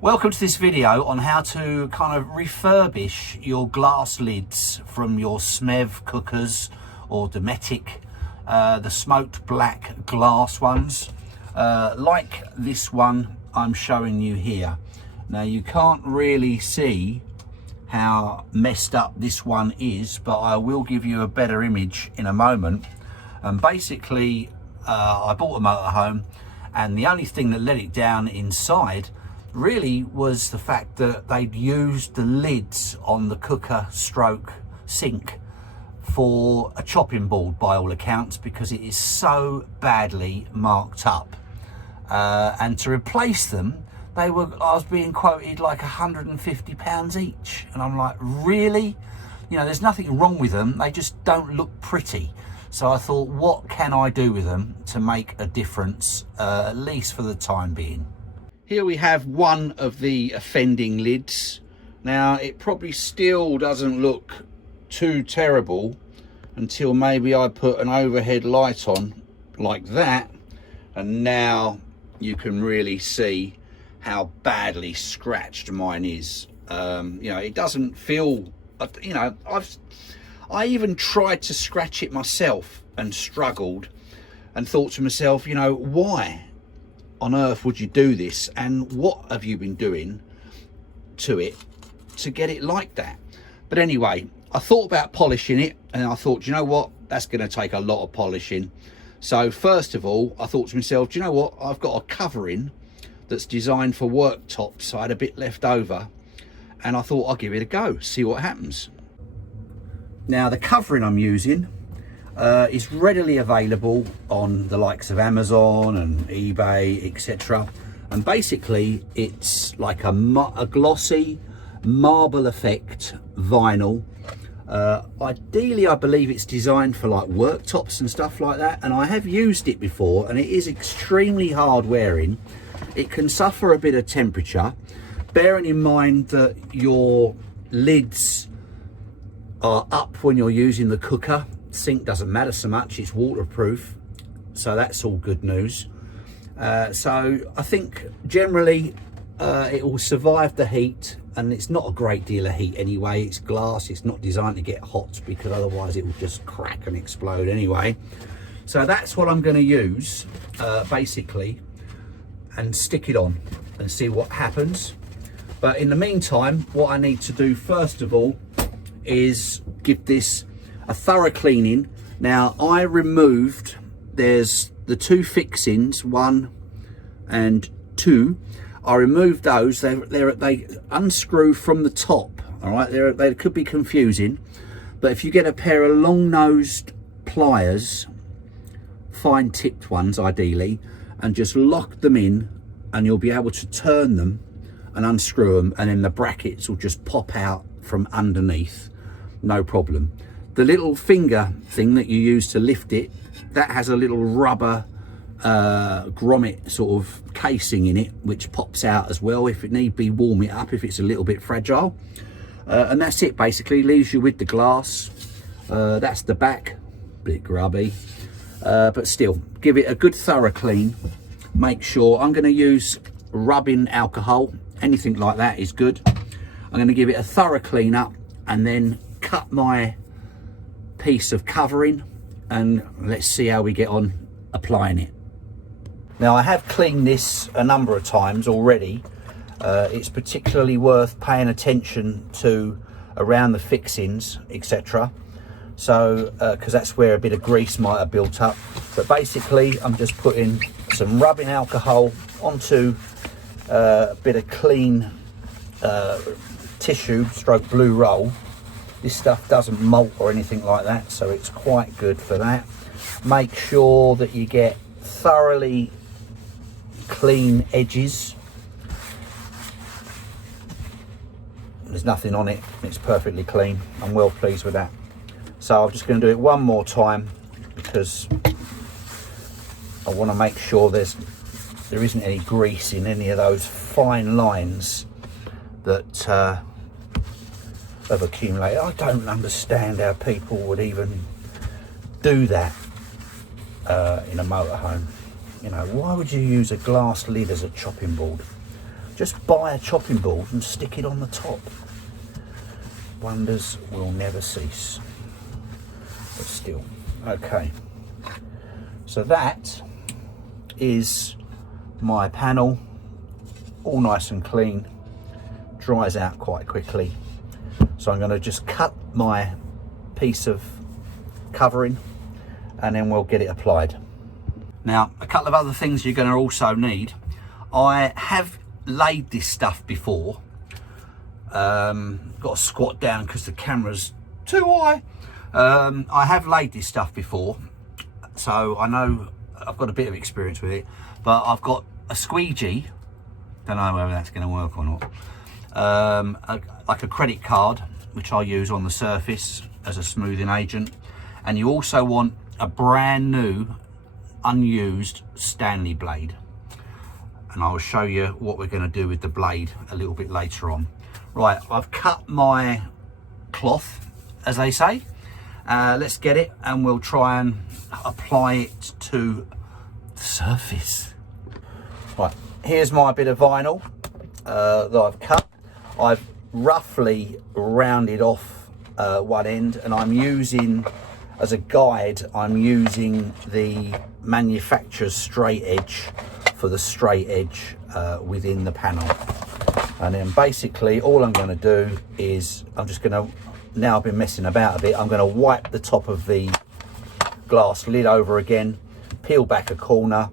Welcome to this video on how to kind of refurbish your glass lids from your SMEV cookers or Dometic, the smoked black glass ones, like this one I'm showing you here. Now you can't really see how messed up this one is, but I will give you a better image in a moment. And basically I bought a motorhome, and the only thing that let it down inside really was the fact that they'd used the lids on the cooker stroke sink for a chopping board by all accounts, because it is so badly marked up, and to replace them I was being quoted like £150 each, and I'm like, really? You know, there's nothing wrong with them, they just don't look pretty. So I thought, what can I do with them to make a difference, at least for the time being. Here we have one of the offending lids. Now it probably still doesn't look too terrible until maybe I put an overhead light on like that, and now you can really see how badly scratched mine is. You know, it doesn't feel, you know, I even tried to scratch it myself and struggled, and thought to myself, you know, why on earth would you do this, and what have you been doing to it to get it like that? But anyway, I thought about polishing it, and I thought, you know what, that's going to take a lot of polishing. So first of all, I thought to myself, do you know what, I've got a covering that's designed for worktops, so I had a bit left over, and I thought I'll give it a go, see what happens. Now the covering I'm using is readily available on the likes of Amazon and eBay, etc. And basically it's like a glossy marble effect vinyl. Ideally I believe it's designed for like worktops and stuff like that, and I have used it before, and it is extremely hard wearing. It can suffer a bit of temperature, bearing in mind that your lids are up when you're using the cooker. Sink doesn't matter so much, it's waterproof, so that's all good news. So I think generally it will survive the heat, and it's not a great deal of heat anyway. It's glass, it's not designed to get hot, because otherwise it will just crack and explode anyway. So that's what I'm going to use basically, and stick it on and see what happens. But in the meantime, what I need to do first of all is give this a thorough cleaning. Now I removed, there's the two fixings, 1 and 2. I removed those. They unscrew from the top. All right, they could be confusing, but if you get a pair of long-nosed pliers, fine tipped ones ideally, and just lock them in, and you'll be able to turn them and unscrew them, and then the brackets will just pop out from underneath, no problem. The little finger thing that you use to lift it, that has a little rubber grommet sort of casing in it, which pops out as well if it need be. Warm it up if it's a little bit fragile, and that's it basically. Leaves you with the glass. That's the back, bit grubby, but still give it a good thorough clean. Make sure, I'm going to use rubbing alcohol, anything like that is good. I'm going to give it a thorough clean up, and then cut my piece of covering, and let's see how we get on applying it. Now I have cleaned this a number of times already. It's particularly worth paying attention to around the fixings, etc. So because that's where a bit of grease might have built up. But basically I'm just putting some rubbing alcohol onto a bit of clean tissue stroke blue roll. This stuff doesn't molt or anything like that, so it's quite good for that. Make sure that you get thoroughly clean edges. There's nothing on it, it's perfectly clean. I'm well pleased with that. So I'm just going to do it one more time, because I want to make sure there isn't any grease in any of those fine lines that have accumulated. I don't understand how people would even do that in a motorhome. You know, why would you use a glass lid as a chopping board? just buy a chopping board and stick it on the top. Wonders will never cease. But still, okay. So that is my panel, all nice and clean, dries out quite quickly. So I'm going to just cut my piece of covering and then we'll get it applied. Now, a couple of other things you're going to also need. I have laid this stuff before. Got to squat down because the camera's too high. I have laid this stuff before, so I know I've got a bit of experience with it, but I've got a squeegee, don't know whether that's going to work or not, like a credit card, which I use on the surface as a smoothing agent. And you also want a brand new unused Stanley blade, and I will show you what we're going to do with the blade a little bit later on. Right, I've cut my cloth, as they say. Let's get it and we'll try and apply it to the surface. Right, here's my bit of vinyl that I've cut. I've roughly rounded off one end, and I'm using, as a guide, I'm using the manufacturer's straight edge for the straight edge within the panel. And then basically all I'm going to do is, I'm just going to, now I've been messing about a bit, I'm going to wipe the top of the glass lid over again, peel back a corner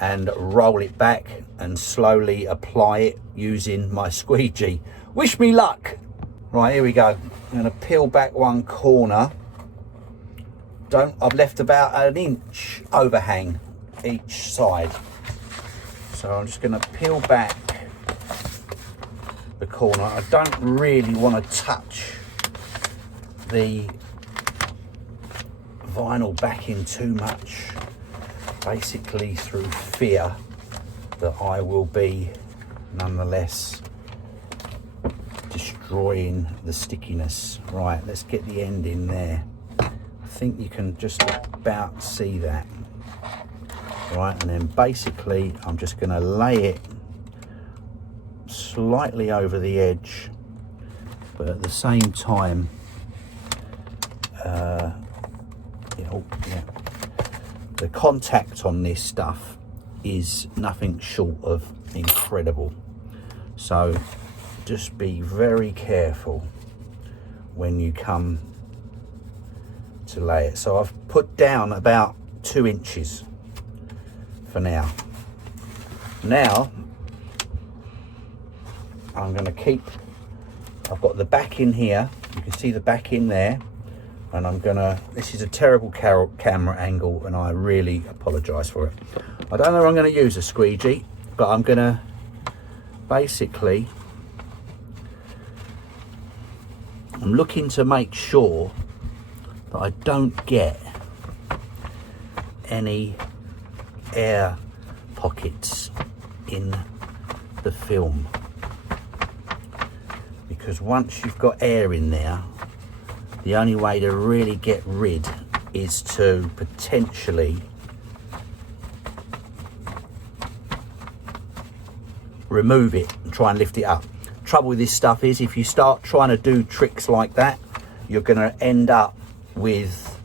and roll it back and slowly apply it using my squeegee. Wish me luck. Right, here we go. I'm going to peel back one corner. I've left about an inch overhang each side. So I'm just going to peel back the corner. I don't really want to touch the vinyl backing too much, basically through fear that I will be nonetheless destroying the stickiness. Right, let's get the end in there. I think you can just about see that. Right, and then basically I'm just going to lay it slightly over the edge, but at the same time the contact on this stuff is nothing short of incredible, so just be very careful when you come to lay it. So I've put down about 2 inches for now. Now I'm going to keep, I've got the back in here, you can see the back in there, and I'm going to, this is a terrible camera angle and I really apologise for it. I don't know if I'm going to use a squeegee, but I'm going to basically, I'm looking to make sure that I don't get any air pockets in the film, because once you've got air in there, the only way to really get rid is to potentially remove it and try and lift it up. Trouble with this stuff is, if you start trying to do tricks like that, you're going to end up with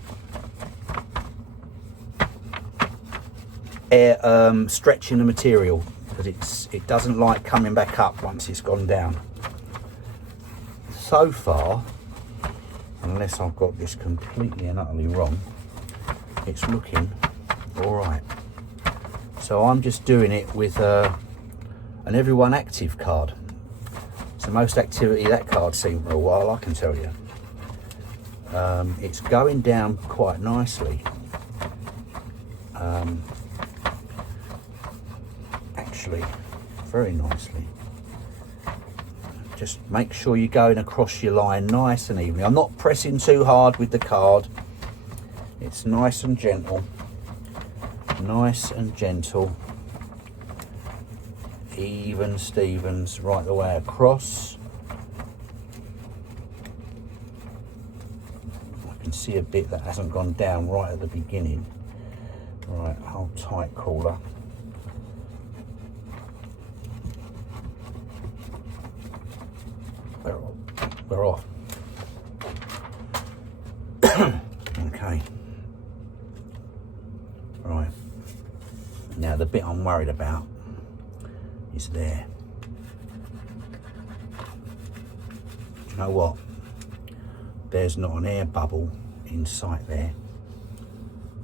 air stretching the material, because it doesn't like coming back up once it's gone down. So far, unless I've got this completely and utterly wrong, it's looking all right. So I'm just doing it with an Everyone Active card. It's the most activity that card's seen for a while, I can tell you. It's going down quite nicely. Actually, very nicely. Just make sure you're going across your line nice and evenly. I'm not pressing too hard with the card. It's nice and gentle. Nice and gentle. Even Stevens right the way across. I can see a bit that hasn't gone down right at the beginning. Right, hold tight, caller. we're off. Okay. Right. Now the bit I'm worried about is there. Do you know what? There's not an air bubble in sight there.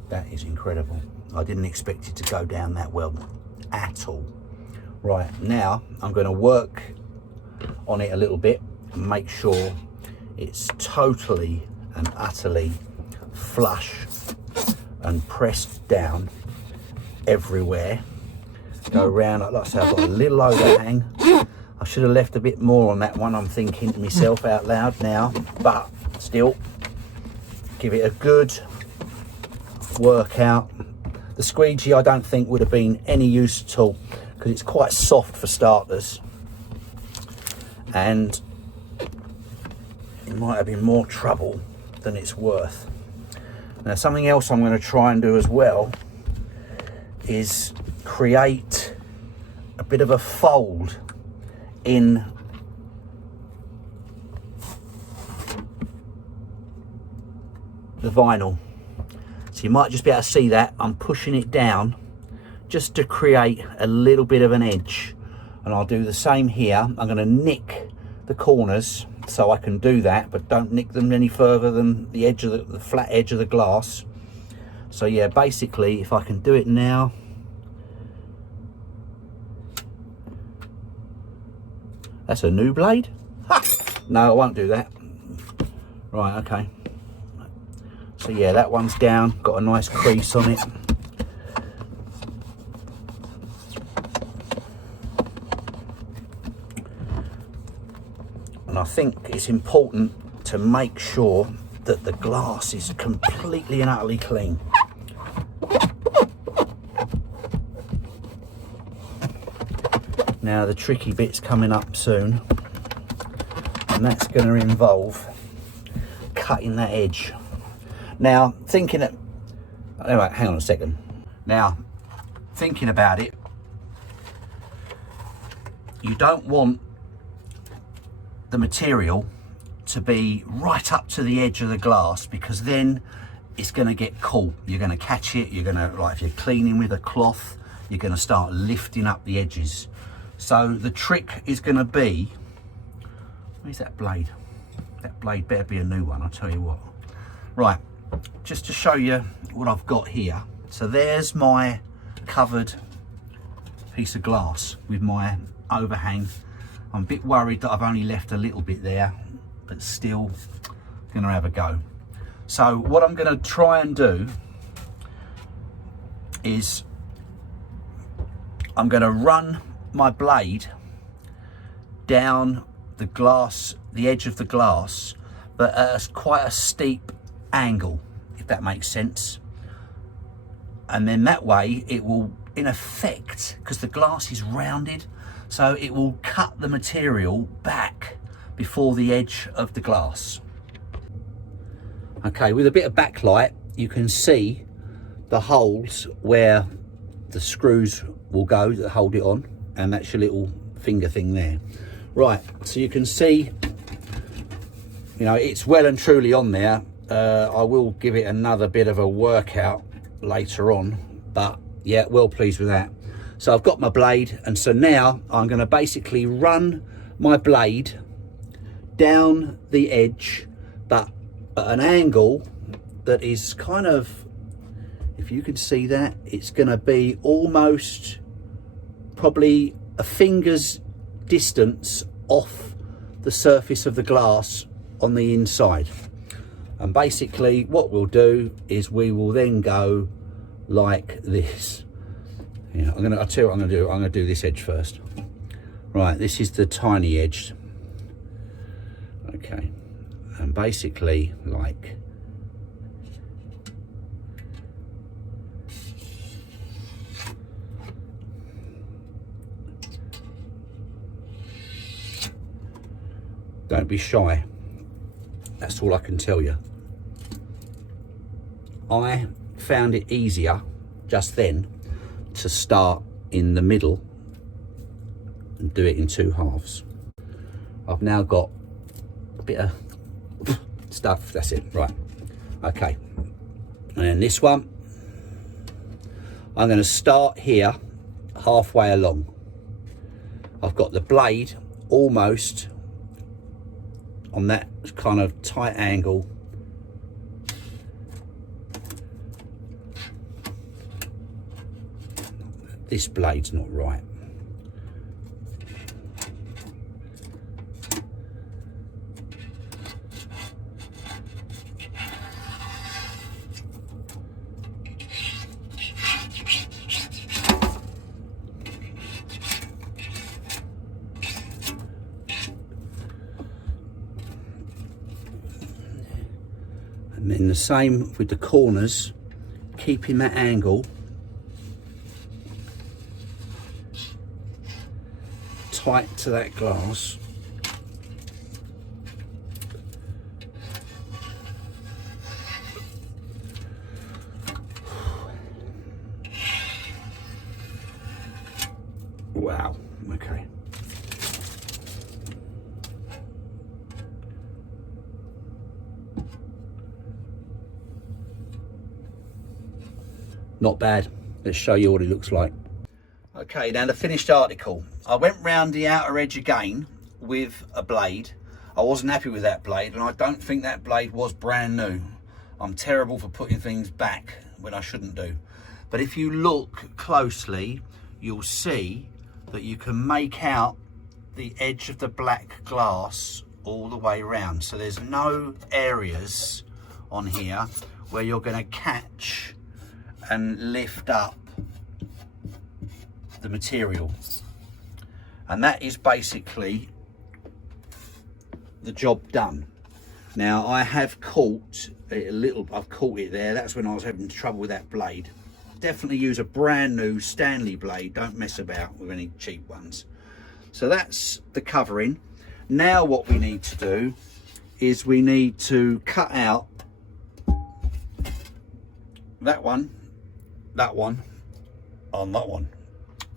That is incredible. I didn't expect it to go down that well at all. Right, now I'm going to work on it a little bit and make sure it's totally and utterly flush and pressed down everywhere. Go around, like I say, I've got a little overhang. I should have left a bit more on that one, I'm thinking to myself out loud now, but still, give it a good workout. The squeegee I don't think would have been any use at all because it's quite soft for starters, and it might have been more trouble than it's worth. Now something else I'm going to try and do as well is create a bit of a fold in the vinyl. So you might just be able to see that I'm pushing it down just to create a little bit of an edge, and I'll do the same here. I'm going to nick the corners so I can do that, but don't nick them any further than the edge of the flat edge of the glass. So yeah, basically if I can do it now, that's a new blade. Ha! No, I won't do that. Right, okay. So yeah, that one's down, got a nice crease on it. And I think it's important to make sure that the glass is completely and utterly clean. Now the tricky bit's coming up soon, and that's going to involve cutting that edge. Now thinking that, anyway, hang on a second. Now thinking about it, you don't want the material to be right up to the edge of the glass, because then it's going to get caught. You're going to catch it, you're going to, like if you're cleaning with a cloth, you're going to start lifting up the edges. So the trick is going to be, where's that blade? That blade better be a new one, I'll tell you what. Right, just to show you what I've got here. So there's my covered piece of glass with my overhang. I'm a bit worried that I've only left a little bit there, but still gonna have a go. So what I'm gonna try and do is I'm gonna run my blade down the glass, the edge of the glass, but at quite a steep angle, if that makes sense. And then that way it will, in effect, because the glass is rounded, so it will cut the material back before the edge of the glass. Okay, with a bit of backlight, you can see the holes where the screws will go that hold it on, and that's your little finger thing there. Right, so you can see, you know, it's well and truly on there. I will give it another bit of a workout later on, but yeah, well pleased with that. So I've got my blade, and so now I'm going to basically run my blade down the edge, but at an angle that is kind of, if you can see that, it's going to be almost probably a finger's distance off the surface of the glass on the inside. And basically what we'll do is we will then go like this. Yeah, I'll tell you what I'm gonna do. I'm gonna do this edge first. Right, this is the tiny edge. Okay, and basically like don't be shy. That's all I can tell you. I found it easier just then to start in the middle and do it in two halves. I've now got bit of stuff. That's it. Right. Okay. And then this one, I'm going to start here halfway along. I've got the blade almost on that kind of tight angle. This blade's not right. And then the same with the corners, keeping that angle tight to that glass. Wow, okay. Not bad. Let's show you what it looks like. Okay, now the finished article. I went round the outer edge again with a blade. I wasn't happy with that blade, and I don't think that blade was brand new. I'm terrible for putting things back when I shouldn't do. But if you look closely, you'll see that you can make out the edge of the black glass all the way around. So there's no areas on here where you're going to catch and lift up the material, and that is basically the job done. Now I have caught it a little, I've caught it there. That's when I was having trouble with that blade. Definitely use a brand new Stanley blade, don't mess about with any cheap ones. So that's the covering. Now what we need to do is we need to cut out that one, and that one.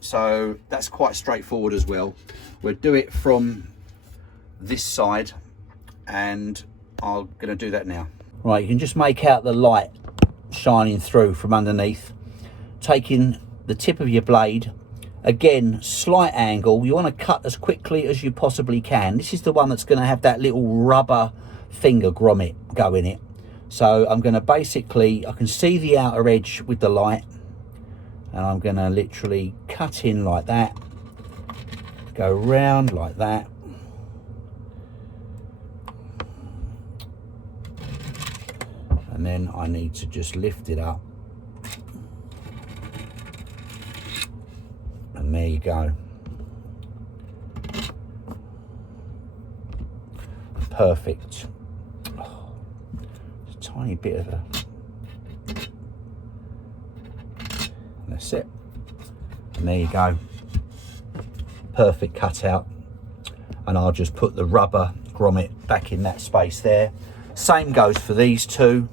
So that's quite straightforward as well. We'll do it from this side, and I'm going to do that now. Right, you can just make out the light shining through from underneath. Taking the tip of your blade, again, slight angle. You want to cut as quickly as you possibly can. This is the one that's going to have that little rubber finger grommet go in it. So I'm going to basically, I can see the outer edge with the light, and I'm going to literally cut in like that, go round like that, and then I need to just lift it up, and there you go. Perfect. Oh, a tiny bit of a, that's it, and there you go. Perfect cutout. And I'll just put the rubber grommet back in that space there. Same goes for these two.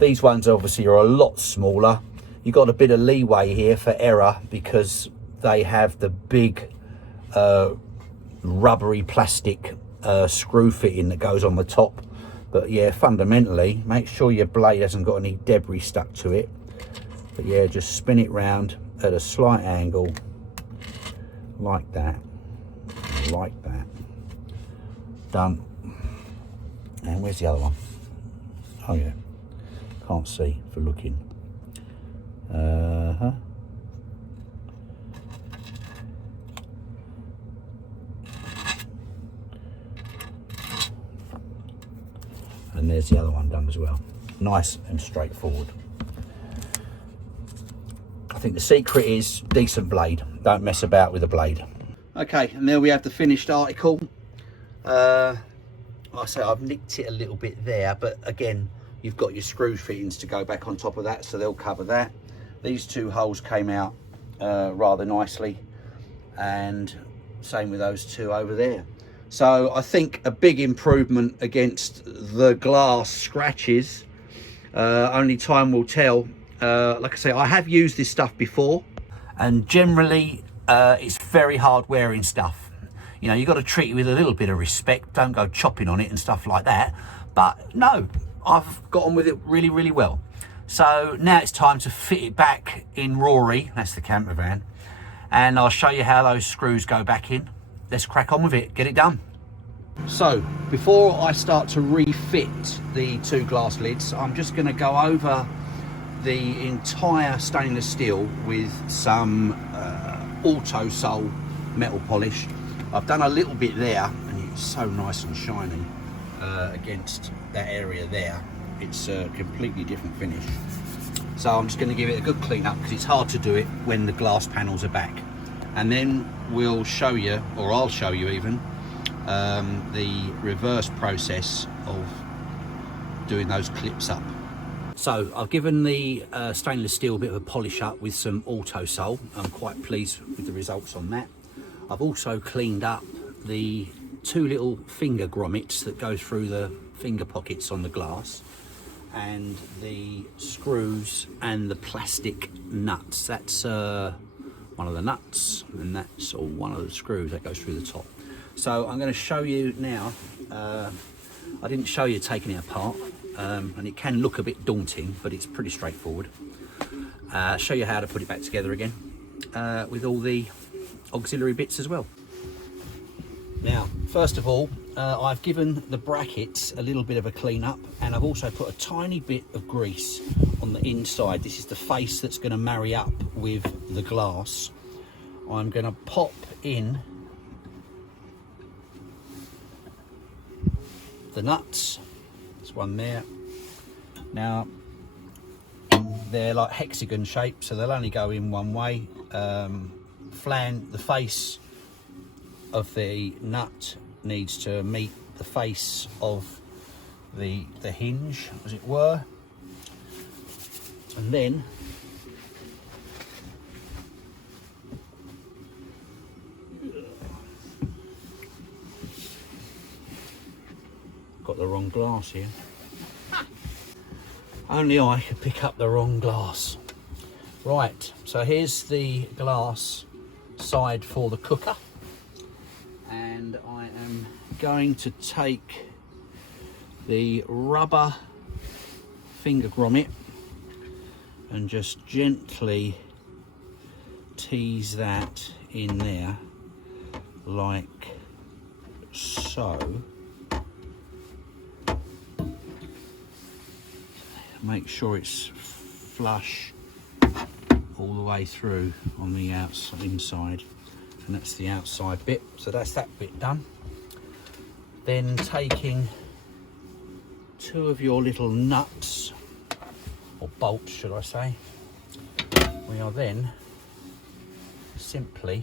These ones obviously are a lot smaller. You've got a bit of leeway here for error because they have the big rubbery plastic screw fitting that goes on the top. But yeah, fundamentally, make sure your blade hasn't got any debris stuck to it. But yeah, just spin it round at a slight angle, like that, like that. Done. And where's the other one? Oh yeah, can't see for looking. And there's the other one done as well. Nice and straightforward. I think the secret is decent blade. Don't mess about with a blade. Okay, and there we have the finished article. Like I say, I've nicked it a little bit there, but again, you've got your screw fittings to go back on top of that, so they'll cover that. These two holes came out rather nicely, and same with those two over there. So I think a big improvement against the glass scratches. Only time will tell. Like I say, I have used this stuff before, and generally it's very hard wearing stuff. You know, you've got to treat it with a little bit of respect. Don't go chopping on it and stuff like that. But no, I've got on with it really, really well. So now it's time to fit it back in Rory, that's the camper van, and I'll show you how those screws go back in. Let's crack on with it, get it done. So before I start to refit the two glass lids, I'm just going to go over the entire stainless steel with some auto sole metal polish. I've done a little bit there, and it's so nice and shiny against that area there. It's a completely different finish. So I'm just going to give it a good clean up, because it's hard to do it when the glass panels are back. And then we'll show you, or I'll show you even, the reverse process of doing those clips up. So I've given the stainless steel a bit of a polish up with some auto sole. I'm quite pleased with the results on that. I've also cleaned up the two little finger grommets that go through the finger pockets on the glass, and the screws and the plastic nuts. That's one of the nuts, and that's one of the screws that goes through the top. So I'm going to show you now. I didn't show you taking it apart, and it can look a bit daunting, but it's pretty straightforward. Show you how to put it back together again with all the auxiliary bits as well. Now, first of all, I've given the brackets a little bit of a clean up, and I've also put a tiny bit of grease on the inside. This is the face that's going to marry up with the glass. I'm going to pop in the nuts. There's one there. Now, they're like hexagon shaped, so they'll only go in one way. The face of the nut needs to meet the face of the hinge, as it were, and then got the wrong glass here. Only I could pick up the wrong glass. Right, so here's the glass side for the cooker, and I am going to take the rubber finger grommet and just gently tease that in there like so. Make sure it's flush all the way through on the inside, and that's the outside bit. So that's that bit done. Then taking two of your little nuts, or bolts should I say, we are then simply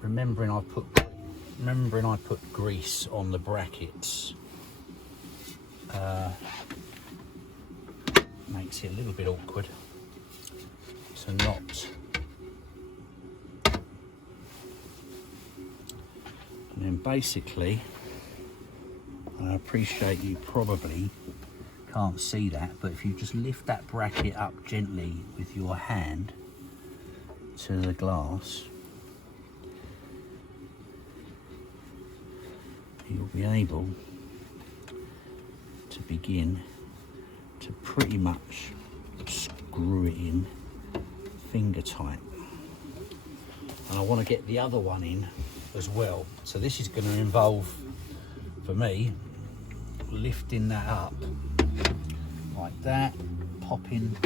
remembering I put grease on the brackets. Makes it a little bit awkward to not. And then basically, I appreciate you probably can't see that, but if you just lift that bracket up gently with your hand to the glass, you'll be able to begin to pretty much screw it in finger tight. And I want to get the other one in as well. So this is going to involve, for me, lifting that up like that, popping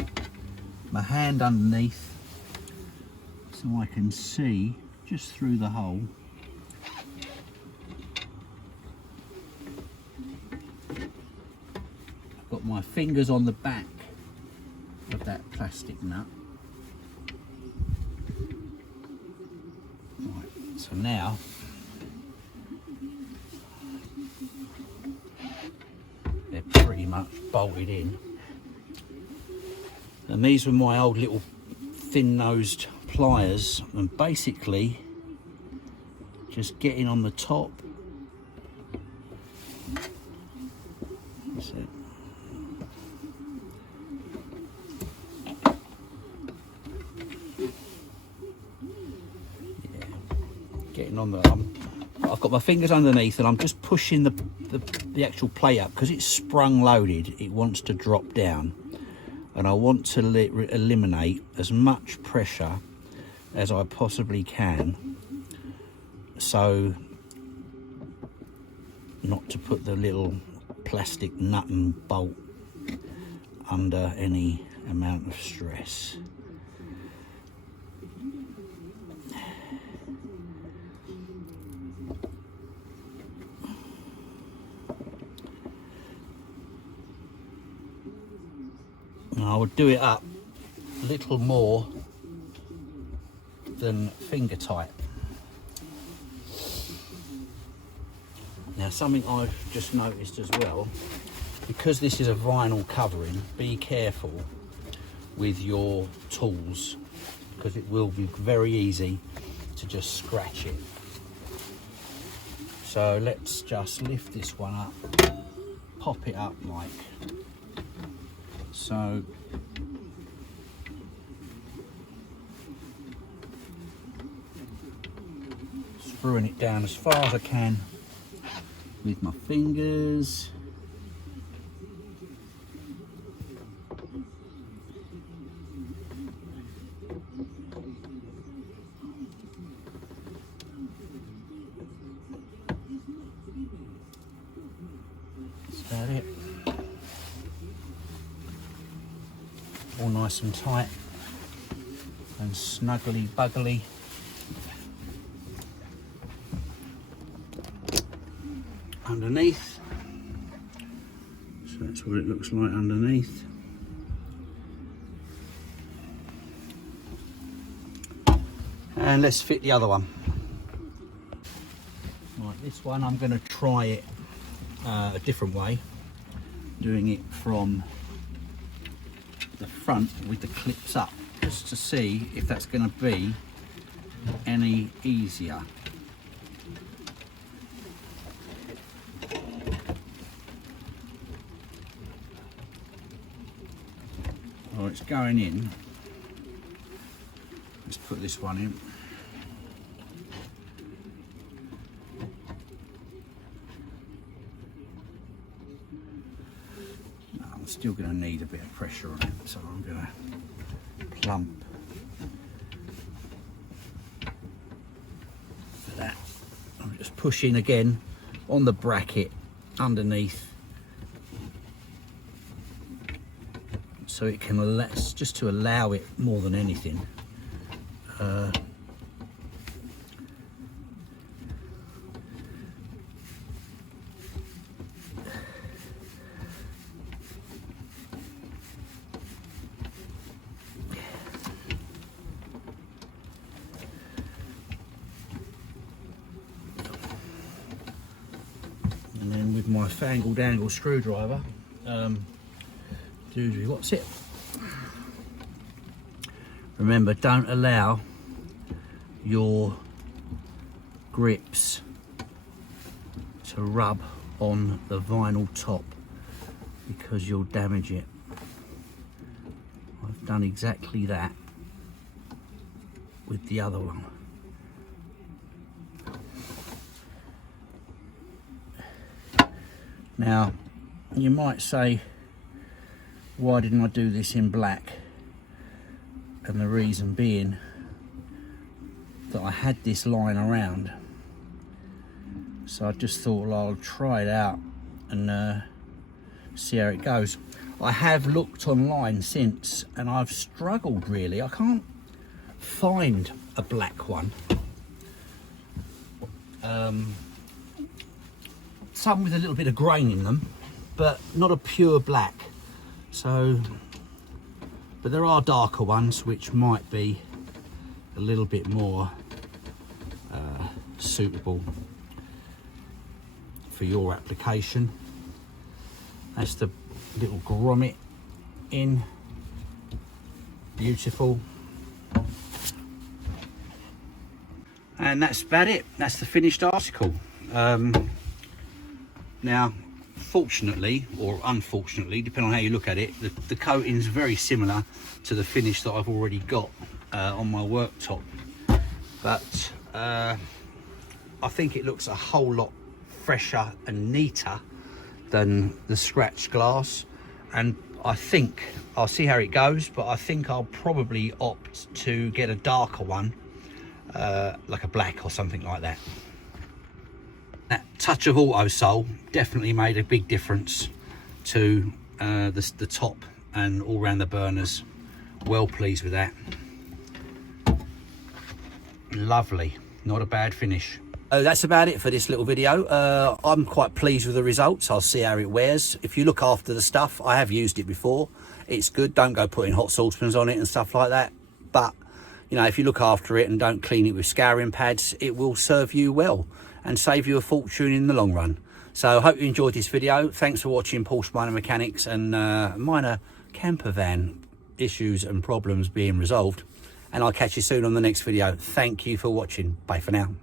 my hand underneath so I can see just through the hole. I've got my fingers on the back of that plastic nut. Right, so now they're pretty much bolted in. And these were my old little thin-nosed pliers, and basically just getting on the top. That's it. getting on the... I've got my fingers underneath and I'm just pushing the actual plate up because it's sprung loaded. It wants to drop down, and I want to eliminate as much pressure as I possibly can, so not to put the little plastic nut and bolt under any amount of stress. I would do it up a little more than finger tight. Now, something I've just noticed as well, because this is a vinyl covering, be careful with your tools, because it will be very easy to just scratch it. So let's just lift this one up, pop it up like so. Screwing it down as far as I can with my fingers. That's about it. All nice and tight and snuggly buggly. Underneath, so that's what it looks like underneath. And let's fit the other one. Right, this one I'm going to try it a different way, doing it from the front with the clips up, just to see if that's going to be any easier. Oh, it's going in. Let's put this one in. No, I'm still going to need a bit of pressure on it, so I'm going to plump for that. I'm just pushing again on the bracket underneath, so it can just to allow it more than anything. And then with my fangled angle screwdriver, what's it? Remember, don't allow your grips to rub on the vinyl top because you'll damage it. I've done exactly that with the other one. Now, you might say, why didn't I do this in black? And the reason being that I had this lying around, so I just thought, well, I'll try it out and see how it goes. I have looked online since and I've struggled really. I can't find a black one. Some with a little bit of grain in them, but not a pure black. So, but there are darker ones which might be a little bit more suitable for your application. That's the little grommet in, beautiful. And that's about it. That's the finished article. Now, fortunately or unfortunately, depending on how you look at it, the coating is very similar to the finish that I've already got on my worktop. But I think it looks a whole lot fresher and neater than the scratch glass, and I think I'll see how it goes, but I think I'll probably opt to get a darker one, like a black or something like that. That touch of auto sole definitely made a big difference to the top and all around the burners. Well pleased with that. Lovely, not a bad finish. That's about it for this little video. I'm quite pleased with the results. I'll see how it wears. If you look after the stuff, I have used it before, it's good. Don't go putting hot saucepans on it and stuff like that, but you know, if you look after it and don't clean it with scouring pads, it will serve you well and save you a fortune in the long run. So I hope you enjoyed this video. Thanks for watching Porsche Minor Mechanics and minor camper van issues and problems being resolved. And I'll catch you soon on the next video. Thank you for watching. Bye for now.